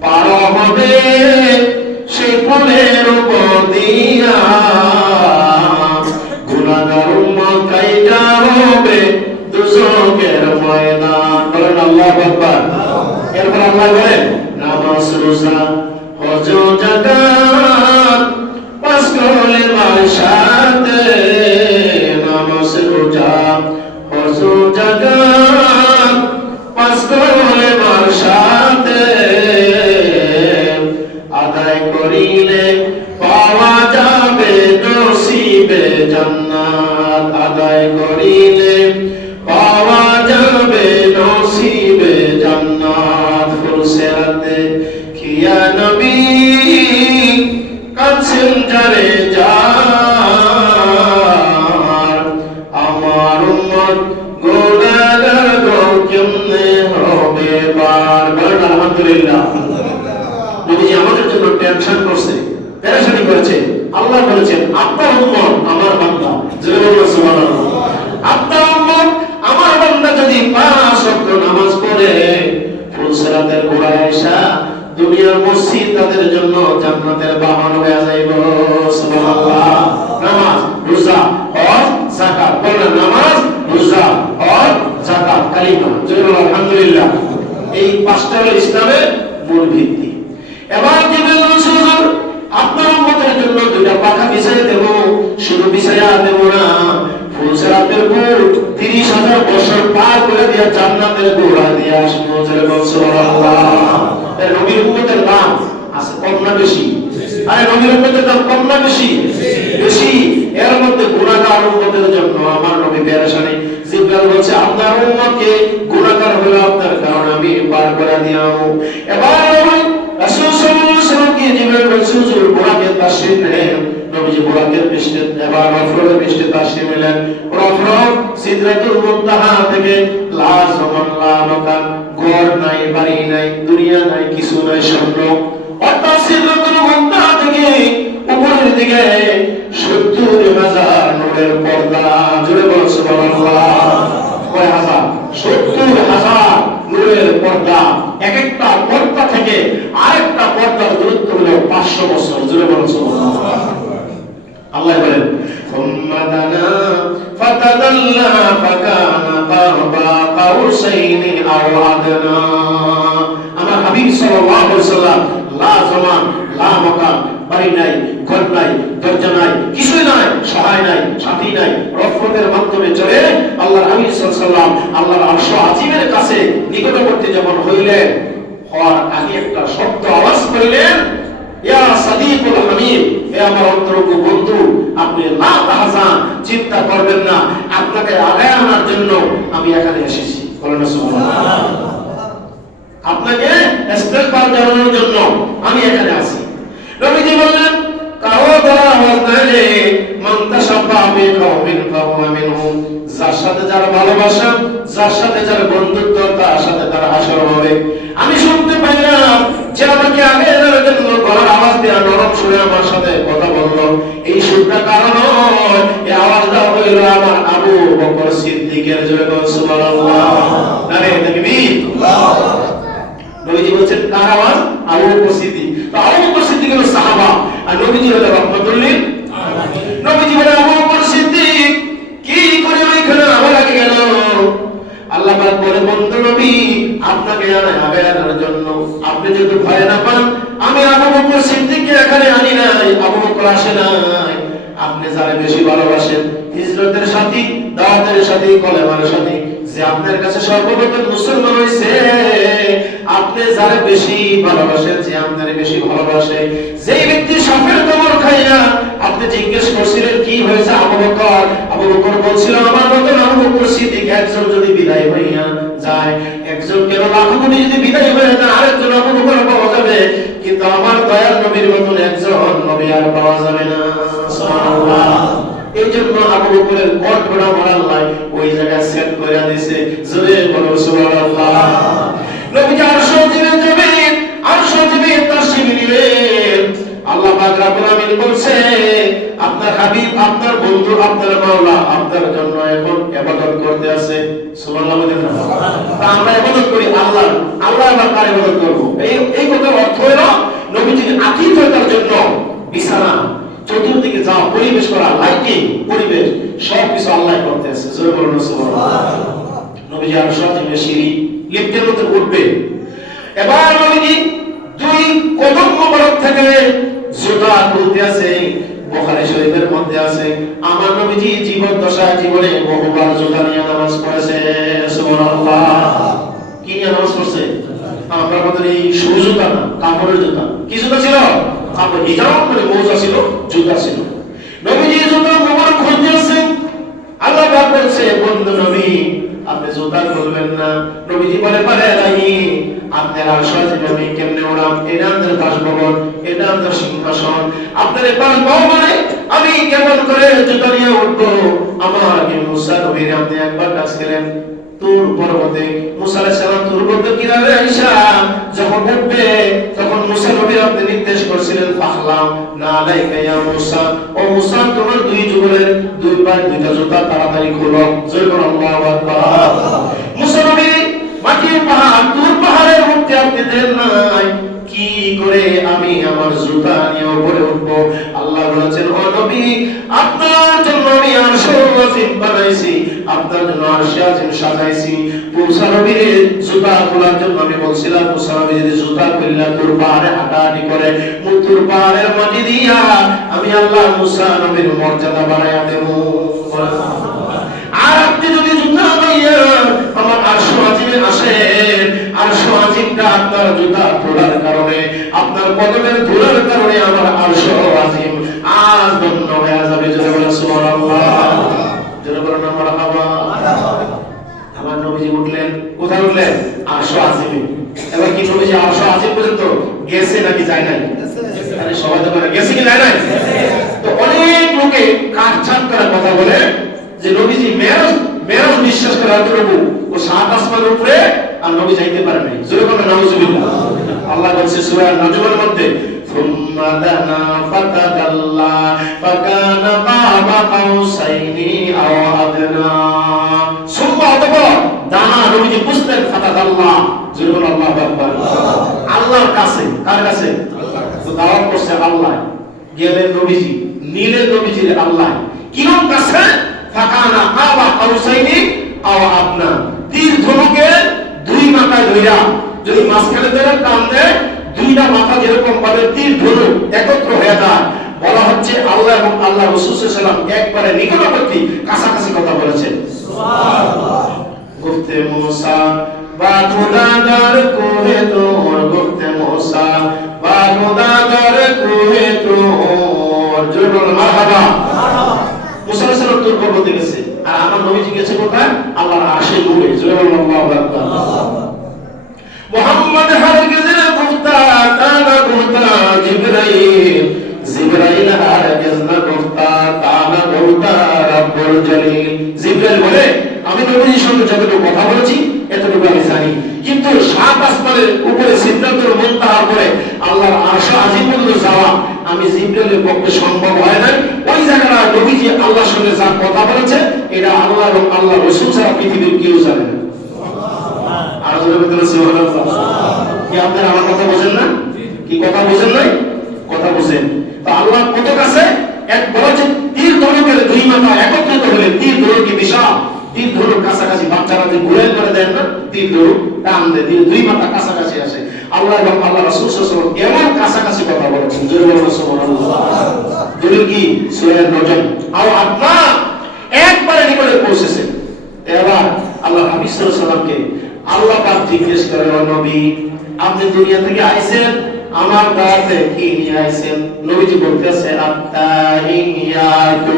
পার হবে সেই পুলের উপর দিয়া, গুনাহগার উম্মত কাইটা হবে দুজকের ময়দান। বলেন আল্লাহু আকবার। এরপর আল্লাহ বলেন, নামাজ রোজা হজ যাকাত পাঁচ কলেমার সাথে, নামাজ রোজা হজ যাকাত পাঁচ কলেমার সাথে আদায় করিলে পাওয়া যাবে নসিবে জান্নাত। আদায় করিলে পাওয়া যাবে নসিবে জান্নাত। ফুলসরাতে খিয়া নবী কানছেন ঝরে যার, আমার উম্মত গুনাহগার গো কেমনে হবে পার? বলেন আলহামদুলিল্লাহ। নবীজি আমাদের জন্য টেনশন করছে, পেরেশানি করেছে। আল্লাহ বলেছেন, আপনার উম্মত আমার বান্দা। জোরে বলুন সুবহানাল্লাহ। আপনার উম্মত আমার বান্দা যদি 5 ওয়াক্ত নামাজ পড়ে, ফুলসরাতের গোড়ায় এসা দুনিয়ার মসজিদ তাদের জন্য জান্নাতের বাহন হয়ে যাইব। সুবহানাল্লাহ। নামাজ রোজা হজ যাকাত, বলেন নামাজ রোজা হজ যাকাত কালিমা। জোরে বলুন আলহামদুলিল্লাহ। এই 5টা হলো ইসলামের মূল ভিত্তি। এবার জিবরাইল বলছে, হুজুর আপনার উম্মতের জন্য 2টা পাখা বিছাইয়া দেব। শুধু বিছাইয়া দেব না, ফুলসরাতের পুল 30,000 বছর পার করে দিয়া জান্নাতের গোড়া দিয়ে আসবো। জোরে বলুন সুবহানাল্লাহ। নবীর উম্মতের দাম আছে কম না বেশি? আরে নবীর উম্মতের দাম কম না বেশি? বেশি। এর মধ্যে গুনাহগার উম্মতের জন্য আমার নবী পেরেশানি। জিবরাইল বলছে, আপনার উম্মতকে গুনাহগার হলো আপনার কারণে আমি পার করে দিলাম। এবার রাসূল সাল্লাল্লাহু আলাইহি ওয়াসাল্লাম কে জিবরাইল বলছে, হুজুর বুরাকের তাশরীফ নেন। নবীজি বুরাকের পৃষ্ঠে এবার রফরের পৃষ্ঠে তাশরীফ নিলেন। রফর সিদরাতুল মুনতাহা থেকে লা জামাল্লা মাকান, ঘর নাই, বাড়ি নাই, দুনিয়া নাই, কিছু নাই, স্বর্ণ। অর্থাৎ সিদরাতুল মুনতাহা থেকে উপরের দিকে 70,000 নূরের পর্দা। জোরে বলুন সুবহানাল্লাহ। কয় হাজার? 70,000 নূরের পর্দা। এক একটা পর্দা থেকে থেকে আরেকটা পর্দার দূরত্ব হলো 500 বছর। জোরে বলুন সুবহানাল্লাহ। আল্লাহ বলেন সুম্মা দানা ফাতাদাল্লা ফাকানা কাবা কাউসাইনি আও আদনা। আমার হাবিব সাল্লাল্লাহু আলাইহি ওয়াসাল্লাম লা জামান লা মাকান, বাড়ি নাই, ঘর নাই, দরজা নাই, কিছুই নাই, সহায় নাই, সাথী নাই, রহমতের মাধ্যমে চলে আল্লাহর হাবিব সাল্লাল্লাহু আলাইহি ওয়াসাল্লাম আল্লাহর আরশ আজিমের কাছে নিকটবর্তী যখন হইলেন, হওয়ার আগে একটা শব্দ আওয়াজ করলেন, ইয়া সাদিকুল হামিদ, হে আমার অন্তরঙ্গ বন্ধু, আপনি লা তাহজান, চিন্তা করবেন না, আপনাকে আগায় আনার জন্য আমি এখানে এসেছি। বলেন সুবহানাল্লাহ। আপনাকে ইস্তেগফার জানানোর জন্য আমি এখানে আছি। নবীজি বললেন, কারো দ্বারা আওয়াজ নাইলে মান তাশাব্বা বিকাওমিন ফাহুয়া মিনহুম, যার সাথে যার ভালোবাসা, যার সাথে যার বন্ধুত্ব, তার সাথে তার আসর হবে। আমি শুনতে পাইলাম যে আমাকে আগে এর জন্য গলার আওয়াজ দিয়ে নরম সুরে আমার সাথে কথা বললো। এই সুরটা কারণ এই আওয়াজটা হইল আমার আবু বকর সিদ্দিকের। জোরে বলুন সুবহানাল্লাহ। নারে তাকবীর। নবীজি বলছেন কার আওয়াজ? আবু বকর সিদ্দিক। তো আবু বকর সিদ্দিক হলো সাহাবা, আর নবীজি হলো রাহমাতুল লিল আলামিন। নবীজি বলে আবু বকর সিদ্দিক কি করে ওইখানে আমার আগে গেল? আল্লাহ পাক বলে, বন্ধু নবী, আপনাকে আগে আনার জন্য, আপনি যদি ভয় না পান, আমি আবু বকর সিদ্দিককে এখানে আনি নাই, আবু বকর আসে নাই। আপনি যারা বেশি ভালোবাসেন, হিজরতের সাথী, দাওয়াতের সাথী, কলেমার সাথী, যে আপনার কাছে সর্বপ্রথম মুসলমান হইছে, আপনি যারা বেশি ভালোবাসেন, যে আপনার বেশি ভালোবাসে, যেই ব্যক্তি সাপের কামড় খায় না, আপনি জিজ্ঞেস করছিলেন কি হয়েছে আবু বকর? আবু বকর বলছিল, আমার মতন আবু বকর সিদ্দিক একজন যদি বিদায় হইয়া যায়, একজন কেন লাখো কোটি যদি বিদায় হয়ে যায়, আরেকজন আবু বকর পাওয়া যাবে, কিন্তু আমার দয়াল নবীর মতন একজন নবী আর পাওয়া যাবে না। সুবহানাল্লাহ। এই জন্য আবু বকরের কোট ঘোড়া মারার লাই ওই জায়গায় সেট করে দিয়েছে। জোরে বলো সুবহানাল্লাহ। নবীজি আরশ আজিমে যাবেন, আরশ আজিমে তাশরীফ নিলেন। আল্লাহ পাক রব্বুল আমিন বলছে, আপনার হাবিব, আপনার বন্ধু, আপনার মাওলা আপনার জন্য এখন ইবাদত করতে আছে। সুবহানাল্লাহ বলেন না? তা আমরা ইবাদত করি আল্লাহ, আল্লাহ আমরা কার ইবাদত করব? এই কথার অর্থ হলো নবীজির আতিথ্যতার জন্য বিছানা, চতুর্দিকে যা পরিবেশ করা, লাইটিং, পরিবেশ সবকিছু আল্লাহ করতে আছে। জোরে বলুন সুবহানাল্লাহ। নবীজি আরশ আজিমে সিঁড়ি লিফটের মধ্যে উঠবে। এবার নবীজি দুই কদম মোবারক থেকে জুতা খুলতে আছে। বুখারী শরীফের মধ্যে আছে, আমার নবীজি জীবন দশায় জীবনে বহুবার জুতা নিয়ে নামাজ পড়েছে। সুবহানাল্লাহ। কি নিয়ে নামাজ পড়ছে? আমরা বলি এই শু জুতা না, কাপড়ের জুতা। কি জুতা ছিল? কাপড়। হিজাব মানে মোজা ছিল, জুতা ছিল। নবীজি জুতা মোবারক খুলতে আছে। আল্লাহ পাক বলছে, বন্ধু নবী, আপনি জুতা খুলবেন না। নবীজি বলে, পারে নাই, আপনার আরশ আজিমে আমি কেমনে উড়াম? এটা আমাদের বাসভবন, এটা আমাদের সিংহাসন। আপনার বাসভবন মানে আমি কেমন করে জুতা নিয়ে উঠবো? আমার আগে মুসা নবীর আপনি একবার ডাকছিলেন তুর পর্বতে, মুসা আলাইহিস সালাম তুর পর্বতে কিনারে আইসা যখন উঠবে, তখন মুসা নবীর আপনি নির্দেশ করছিলেন, ফাখলাম না আলাইকা ইয়া মুসা, ও মুসা, তোমার দুই যুগলের দুই পায়ে দুইটা জুতা তাড়াতাড়ি খুলো। জয় করো আল্লাহু আকবার। মুসা নবী মাটির পাহাড়, তুর পাহাড়ের মধ্যে আপনি দেন নাই, কি করে আমি আমার জুতা নিয়ে উপরে উঠবো? আল্লাহ বলেছেন, ও নবী, আপনার জন্য আমি আরশ আজিম বানাইছি, আপনার জন্য আরশ আজিম সাজাইছি। মুসা নবীর জুতা খোলার জন্য আমি বলছিলাম, মুসা নবী যদি জুতা খুললা তুর পাহাড়ে হাঁটাহাঁটি করে, তুর পাহাড়ের মাটি দিয়া আমি আল্লাহ মুসা নবীর মর্যাদা বাড়াইয়া দেব। আর আপনি যদি জুতা পাইয়া আমার আরশ আজিমে আসেন, আরশ আজিমটা আপনার জুতা খোলার কারণে, আপনার কদমের ধুলার কারণে আমার আরশ আজিম আজ ধন্য হয়ে যাবে। জোরে বলেন সুবহানাল্লাহ। জোরে বলেন মারহাবা। আমার নবীজি উঠলেন, কোথায় উঠলেন? আরশ আজিমে। এবার কি নবীজি আরশ আজিম পর্যন্ত গেছে নাকি যায় নাই? আরে সবাই তো বলে গেছে কি যায় নাই? তো অনেক লোকে কাটছাট করে কথা বলে যে নবীজি মেরাজ বিশ্বাস করে এতটুকু, ও সাত আসমানের উপরে আর নবী যাইতে পারে নাই। জোরে বলেন নাউজুবিল্লাহ। আল্লাহ বলছে সূরা নজমের মধ্যে, সুম্মা দানা ফাতাদাল্লা ফাকানা কাবা কাউসাইনি আও আদনা। সুম্মা, অতঃপর দানা নবীজি বুঝতেন ফাতাদাল্লাহ, জুরুল আল্লাহু আকবার, আল্লাহর কাছে। কার কাছে? তো দাওয়াত করছে আল্লাহ, গেলেন নবীজি, নিলেন নবীজির আল্লাহ কিরম কাছে, ফাকানা আবা কাউসাইনি আও আদনা, তীর ধনুকে দুই মাথায় ধইরা যদি মাঝখানে ধরে টান দেয়, দুইটা মাথা যেরকম ভাবে তীর ধনুক একত্র হয়ে যায়, বলা হচ্ছে আল্লাহ এবং আল্লাহ রাসূল সাল্লাল্লাহু আলাইহি ওয়াসাল্লাম একবারে নিকটবর্তী কাছাকাছি কথা বলেছেন। সুবহানাল্লাহ। গুফতে মুসা বা খুদাদার কোহে তোর, গুফতে মুসা বা খুদাদার কোহে তোর, জোরে মারহাবা। মুসা আলাইহিস সালাম তোর পর্বতে গেছে, আর আমার নবীজি গেছে কোথায়? আল্লাহর আরশের উপরে, জোরে আল্লাহু আকবার। মুহাম্মদ হারগিজ গুফতা তানা গুফতা জিবরাইল, জিবরাইল হারগিজ না গুফতা তানা গুফতা রব্বুল জলিল। জিবরাইল বলে আমি নবীজির সঙ্গে যতটুকু কথা বলেছি এতটুকু আমি জানি, কিন্তু সাত আসমানের উপরে সিদরাতুল মুনতাহার পরে আল্লাহর আরশ আজিম পর্যন্ত যাওয়া আমি জিবরাইলের পক্ষে সম্ভব হয় না। ওই জায়গাটা নবীজি আল্লাহর সঙ্গে যা কথা বলেছে এটা আল্লাহ এবং আল্লাহ রাসূল ছাড়া পৃথিবীর কেউ জানে না। আর জোরে বলুন সুবহানাল্লাহ। কি আপনারা আমার কথা বোঝেন না? কি কথা বোঝেন নাই? কথা বোঝেন। তো আল্লাহ কত কাছে, এক বলা যে তীর ধনুকের দুই মাথা একত্রিত হলে তীর ধনুক কি বিশাল, তীর ধনুক কাছাকাছি, বাচ্চারা যে ঘুরাই করে দেন না, তীর ধনুক টান দেয়, দুই মাথা কাছাকাছি আসে। আল্লাহ এবং আল্লাহ রাসূল সাল্লাল্লাহু আলাইহি ওয়াসাল্লাম এমন কাছাকাছি কথা বলেছেন, জোরে বলুন সুবহানাল্লাহ। দলিল কি? সূরা নজম। আও আপনা একবারে নিকটে পৌঁছেছে। এবার আল্লাহ হাবিব সাল্লাল্লাহু আলাইহি ওয়াসাল্লামকে আল্লাহ পাক জিজ্ঞেস করে, ও নবী আপনি দুনিয়া থেকে আইছেন, আমার দাওয়াতে কি নিয়ে আইছেন? নবীজি বলতেছে আত-তাহিয়াতু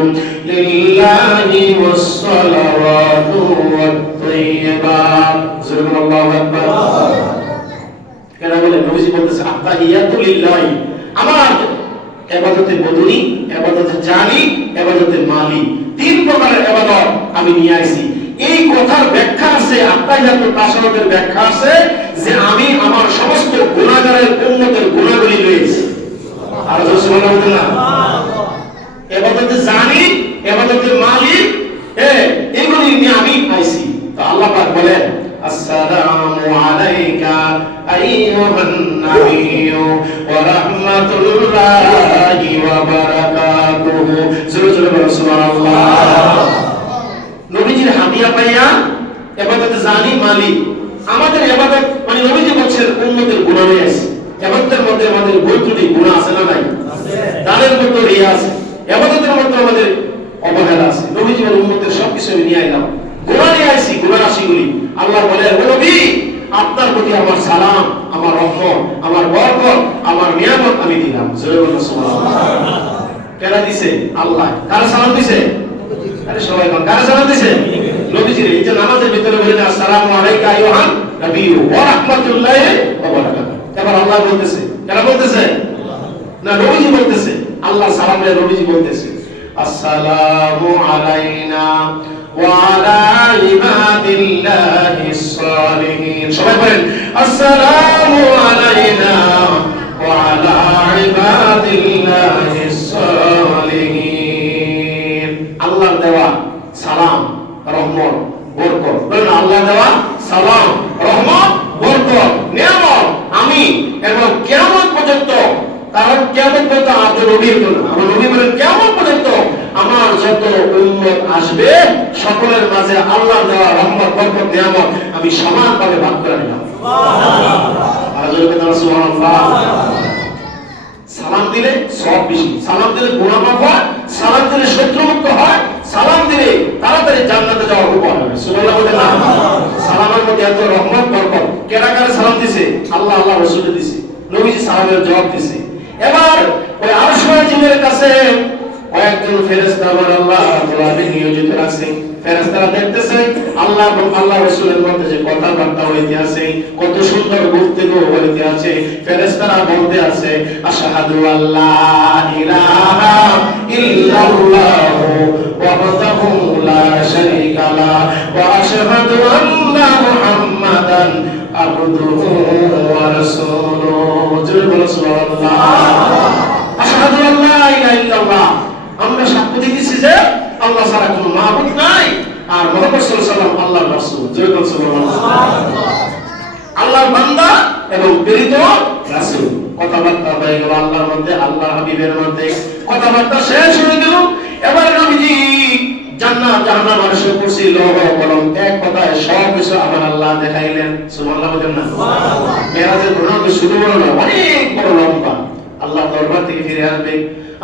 লিল্লাহি ওয়াস-সালাওয়াতু ওয়াত-তাইয়্যিবাত, সুবহানাল্লাহু আকবার। কেন বলে? নবীজি বলতেছে আত-তাহিয়াতু লিল্লাহি, আমার ইবাদতে বদনি, ইবাদতে জানি, ইবাদতে মালি, তিন প্রকারের ইবাদত আমি নিয়ে আইছি। এই কথার ব্যাখ্যা আছে, আত্মাহিয়াতুল তাশাহুদের ব্যাখ্যা আছে যে আমি আমার সমস্ত গুনাহগারের উম্মতের গুনাহগুলি লয়েছি। আর সুবহানাল্লাহ। ইবাদতে জানি, ইবাদতে মালি, এগুলি নিয়ে আমি আইছি। তো আল্লাহ পাক বলেন আসসালামু আলাইকা আইয়ুহান নাবিয়্যু ওয়া রাহমাতুল্লাহি ওয়া বারাকাতুহু, জোরে জোরে বলুন সুবহানাল্লাহ। নবীজির হাদিয়া পাইয়া ইবাদতে জানি মালি, আমাদের ইবাদত মানে নবীজি বলছেন উম্মতের গুনাহ নিয়ে আছে। ইবাদতের মধ্যে আমাদের ভুল ত্রুটি গুনাহ আছে না নাই? আছে। দানের মধ্যে রিয়া আছে, ইবাদতের মধ্যে আমাদের অবহেলা আছে। নবীজি বলেন উম্মতের সবকিছু নিয়ে আইলাম, গুনাহ নিয়ে আইছি, গুনাহ রাশিগুলি। আল্লাহ বলেন ও নবী আপনার প্রতি আমার সালাম, আমার রহমত, আমার বরকত, আমার নিয়ামত আমি দিলাম। জোরে বলুন সুবহানাল্লাহ। কেন দিছে? আল্লাহ। কার সালাম দিছে? আরে সবাই বল, কার সালাম দিছে? নবীজি। এই যে নামাজের ভিতরে বলেন আসসালামু আলাইকা আইয়ুহান নাবিয়্যু ওয়া রাহমাতুল্লাহি ওয়া বারাকাতুহু। এবার আল্লাহ বলতেছে, কেন বলতেছে? না নবীজি বলতেছে, আল্লাহ সালাম দিয়ে নবীজি বলতেছে আসসালামু আলাইনা ওয়া আলা ইবাদিল্লাহিস সালিহিন। সবাই বলেন আসসালামু আলাইনা ওয়া আলা ইবাদিল্লাহিস সালিহিন। আল্লাহর দেওয়া সালাম, রহমত, বরকত, বলেন আল্লাহ দেওয়া সালাম, রহমত, বরকত, নিয়ামত আমি এবং কিয়ামত পর্যন্ত, কারণ কিয়ামত পর্যন্ত আমাদের নবীর জন্য, আমার নবী বলেন কিয়ামত পর্যন্ত আমার যত উম্মত আসবে সকলের মাঝে আল্লাহর দেওয়া রহমত, বরকত, নিয়ামত আমি সমানভাবে ভাগ করে নিলাম। সুবহানাল্লাহ। আর জোরে বলুন সুবহানাল্লাহ। সালাম দিলে সব বেশি, সালাম দিলে গুনাহ মাফ হয়, সালাম দিলে শত্রু মুক্ত হয়, সালাম দিলে তাড়াতাড়ি জান্নাতে যাওয়ার উপায় হবে। সুবহানাল্লাহ বলেন না? সালামের মধ্যে এত রহমত, বরকত। কেরা কারে সালাম দিছে? আল্লাহ, আল্লাহ রাসূল দিছে, নবীজি সালামের জবাব দিছে। এবার ওই আরশ আজিমের কাছে কয়েকজন ফেরেশতা আল্লাহ তাআলা নিয়োজিত আছে। ফেরেশতারা দেখতেছে আল্লাহ এবং আল্লাহ রাসূলের মধ্যে যে কথাবার্তা হইতে আছে, কত সুন্দর গুপ্তগো হইতে আছে। ফেরেশতারা বলতে আছে আশহাদু আল্লা ইলাহা ইল্লাল্লাহু ওয়াহদাহু লা শারীকা লা ওয়া আশহাদু আন্না মুহাম্মাদান আবদুহু ওয়া রাসূলুহু। জোরে বলো সুবহানাল্লাহ। আশহাদু আল্লা ইলাহা ইল্লাল্লাহ, আমরা সাক্ষ্য দিতেছি যে আল্লাহ ছাড়া কোনো মাবুদ নাই, আর মুহাম্মদ সাল্লাল্লাহু আলাইহি ওয়াসাল্লাম আল্লাহর রাসূল। জোরে বলো সুবহানাল্লাহ। প্রেরিত রাসূল। কথাবার্তা হয়ে গেল আল্লাহর মধ্যে, আল্লাহ হাবিবের মধ্যে, কথাবার্তা শেষ হয়ে গেল। এবার নবীজি জান্নাত জাহান্নাম আরশের কুরসি লৌহ কলম এক কথায় সব কিছু আমার আল্লাহ দেখাইলেন। সুবহানাল্লাহ বলেন না? সুবহানাল্লাহ। মেরাজের ঘটনা শুরু হলো না, অনেক বড় লম্বা। আল্লাহ দরবার থেকে ফিরে আসবে,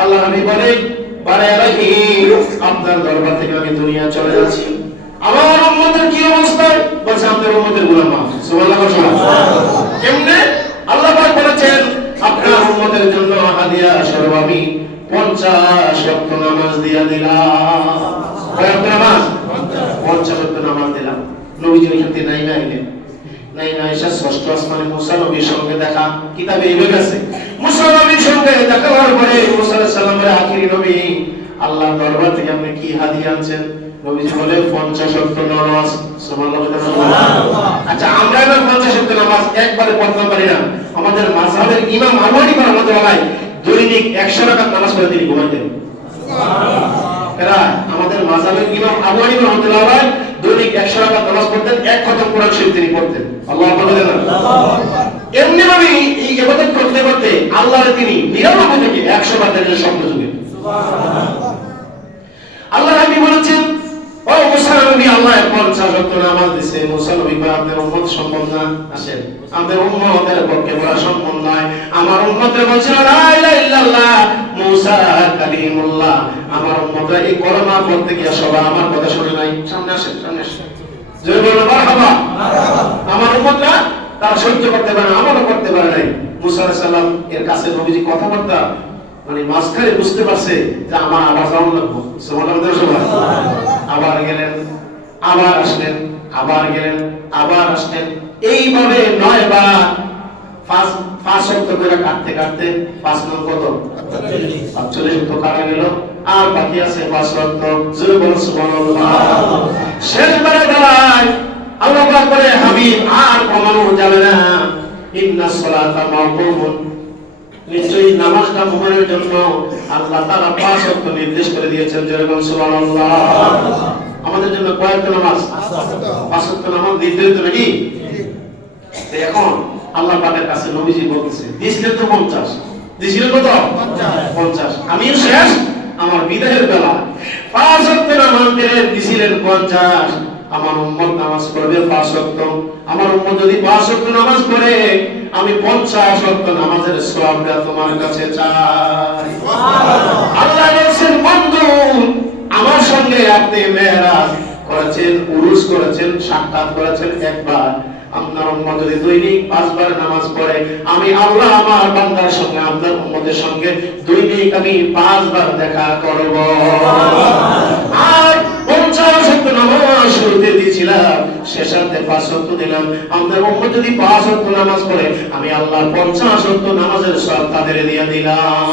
আল্লাহ নবী বলে বারে আলাইহি আপনার দরবার থেকে আমি দুনিয়া চলে যাচ্ছি, আমার উম্মতের কি অবস্থা? বলছে আপনার উম্মতের গুনাহ মাফ। সুবহানাল্লাহ সুবহানাল্লাহ। কেমনে? আল্লাহ পাক বলেছেন আপনার উম্মতের জন্য হাদিয়া স্বরূপ আমি 50 ওয়াক্ত নামাজ দিয়া দিলাম। কয় ওয়াক্ত নামাজ? 50 ওয়াক্ত নামাজ দিলাম। নবীজি ওইখান থেকে নাই এসে ষষ্ঠ আসমানে মুসা নবীর সঙ্গে দেখা, কিতাবে এইভাবে আছে মুসা নবীর সঙ্গে দেখা হওয়ার পরে মুসা আলাইহিস সালামের আখিরি নবী আল্লাহ দরবার থেকে আপনি কি হাদিয়া আনছেন? নবীজি বলে 50 ওয়াক্ত নামাজ। সুবহানাল্লাহ। আচ্ছা আমরা না 50 ওয়াক্ত নামাজ একবারে পড়তে পারি না। আমাদের মাযহাবের ইমাম আবু হানিফা রাহমাতুল্লাহ দৈনিক 100 রাকাত নামাজ পড়ে তিনি ঘুমাইতেন। সুবহানাল্লাহ। এরা আমাদের মাযহাবের ইমাম আবু হানিফা রাহমাতুল্লাহ দৈনিক 100 রাকাত নামাজ পড়তেন, এক খতম কোরআন শরীফ তিনি পড়তেন। আল্লাহু আকবার বলেন। আল্লাহু আকবার। এমনি ভাবে এই ইবাদত করতে করতে আল্লাহর তিনি 99 থেকে 100 বার দিলেন স্বপ্ন যুগে। সুবহানাল্লাহ। আল্লাহ নবী বলেছেন ও মুসা নবী আল্লাহ 50 ওয়াক্ত নামাজ দিয়েছে। মুসা নবী কয় আপনার উম্মত সম্ভব না, আসেন আমাদের উম্মতের পক্ষে বলা সম্ভব নয়। আমার উম্মতের বলছিল লা ইলাহা ইল্লাল্লাহ মুসা কালিমুল্লাহ। আমার উম্মতরা এই কলমা পড়তে গিয়ে সবাই আমার কথা শুনে নাই। সামনে আসেন, সামনে আসেন, জোরে বলো মারহাবা। মারহাবা। আমার উম্মতরা তারা সহ্য করতে পারে না, আমলও করতে পারে নাই। মুসা আলাইহিস সালাম এর কাছে নবীজি কথাবার্তা মানে মাঝখানে বুঝতে পারছে যে আমার আবার যাওয়া লাগবে। সুবহানাল্লাহ। আবার গেলেন, আবার আসলেন, আবার গেলেন, আবার আসলেন, এইভাবে 9 বার 5 ওয়াক্ত করে কাটতে কাটতে 5 নং কত? 45 ওয়াক্ত কাটা গেল, আর বাকি আছে 5 ওয়াক্ত। জোরে বলুন সুবহানাল্লাহ। শেষবারে দাঁড়ায় আল্লাহ পাক বলে হাবিব আর কমানো যাবে না, ইন্নাস সালাতা মাওকুফুন, নিশ্চয়ই নামাজটা মুমিনের জন্য আল্লাহ তাআলা 5 ওয়াক্ত নির্দেশ করে দিয়েছেন। জোরে বলুন সুবহানাল্লাহ। আমাদের জন্য কয়টা নামাজ? 5 ওয়াক্ত নামাজ নির্ধারিত নাকি? এখন আল্লাহ পাকের কাছে নবীজি বলতেছে দিছিলেন তো 50, দিছিলেন কত? 50। আমিও শেষ, আমার বিদায়ের বেলা 5 ওয়াক্ত নামাজ দিছিলেন 50। আমার উম্মত নামাজ পড়বে 5 ওয়াক্ত। আমার উম্মত যদি 5 ওয়াক্ত নামাজ পড়ে আমি 50 ওয়াক্ত নামাজের সওয়াবটা তোমার কাছে চাই। সুবহানাল্লাহ। আল্লাহ বলেন বন্ধু আমার সঙ্গে আপনি মেরাজ করেছেন, উরুস করেছেন, সাক্ষাৎ করেছেন একবার। আপনার উম্মত যদি দৈনিক 5 বার নামাজ পড়ে আমি আল্লাহ আমার বান্দার সঙ্গে আপনার উম্মতের সঙ্গে দৈনিক আমি 5 বার দেখা করব। আর 50 ওয়াক্ত নামাজ শুরুতে দিয়েছিলাম, শেষান্তে 5 ওয়াক্ত দিলাম। আপনার উম্মত যদি 5 ওয়াক্ত নামাজ পড়ে আমি আল্লাহ 50 ওয়াক্ত নামাজের সওয়াব তাদের দিয়ে দিলাম।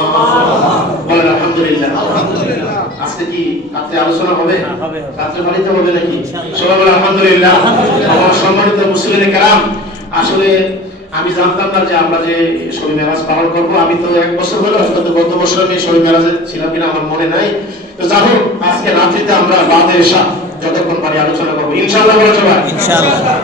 বলেন আলহামদুলিল্লাহ। আলহামদুলিল্লাহ। আজকে কি রাতে আলোচনা হবে? রাতে বাড়িতে হবে নাকি? সবাই বলেন আলহামদুলিল্লাহ। আমার সম্মানিত মুসলিম کرام, আসলে আমি জানতাম না যে আমরা যে শবে মেরাজ পালন করব। আমি তো 1 বছর হলো, অন্তত গত বছর আমি শবে মেরাজে ছিলাম কিনা আমার মনে নাই। তো যাই হোক আজকে রাত্রিতে আমরা বাদে এশা যতক্ষণ পারি আলোচনা করব ইনশাআল্লাহ। বলা সবাই ইনশাআল্লাহ।